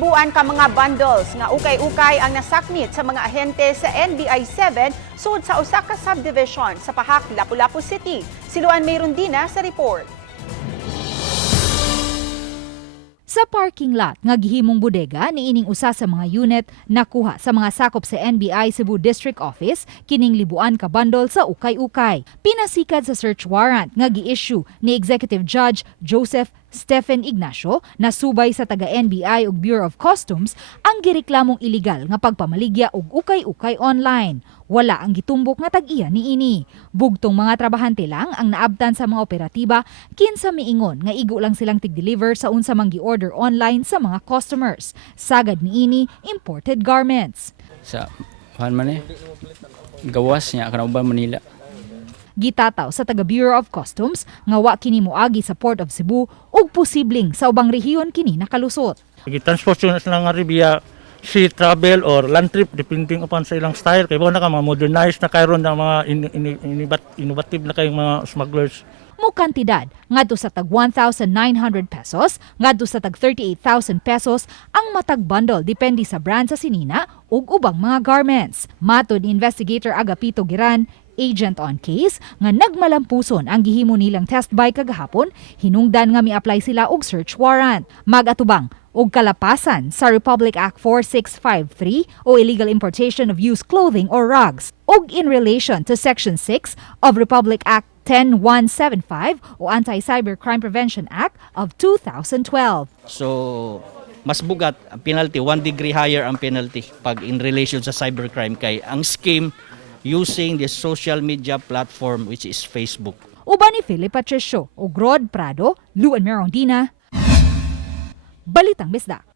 libuan ka mga bundles nga ukay-ukay ang nasakmit sa mga ahente sa NBI 7 sud sa usa ka subdivision sa Pahak, Lapu-Lapu City. Siluan mayroon din sa report. Sa parking lot nga gihimong bodega niining usa sa mga unit nakuha sa mga sakop sa NBI Cebu District Office kining libuan ka bundle sa ukay-ukay. Pinasikad sa search warrant nga gi-issue ni Executive Judge Joseph Stephen Ignacio na subay sa taga-NBI ug Bureau of Customs ang gireklamong illegal nga pagpamaligya og ukay-ukay online. Wala ang gitumbok nga tag-iya niini. Bugtong mga trabahante lang ang naabtan sa mga operatiba kinsa miingon nga igo lang silang tig-deliver sa unsa mang gi-order online sa mga customers. Sagad niini imported garments. Sa gawas niya kana uban Manila. Gitataw sa taga Bureau of Customs nga wa kini moagi sa Port of Cebu ug posibleng sa ubang rehiyon kini nakalusot. Gi-transport yun sila nga via sea travel or land trip depending upon sa ilang style. Kaya ba na mga modernized na kayron ng mga innovative na kayong mga smugglers. Mo kantidad ngadto sa tag 1,900 pesos ngadto sa tag 38,000 pesos ang matag bundle depende sa brand sa sinina ug ubang mga garments. Matod ni investigator Agapito Giran, agent on case, nga nagmalampuson ang gihimo nilang test buy kagahapon, hinungdan nga mi-apply sila og search warrant. Magatubang og kalapasan sa Republic Act 4653 o illegal importation of used clothing or rugs, og in relation to Section 6 of Republic Act 10175 o Anti-Cybercrime Prevention Act of 2012. So, mas bugat ang penalty, 1 degree higher ang penalty pag in relation sa cybercrime kay ang scheme using the social media platform which is Facebook. Uban ni Philip Patricio o Rod Prado, Luan Merondina, Balitang Bisdak.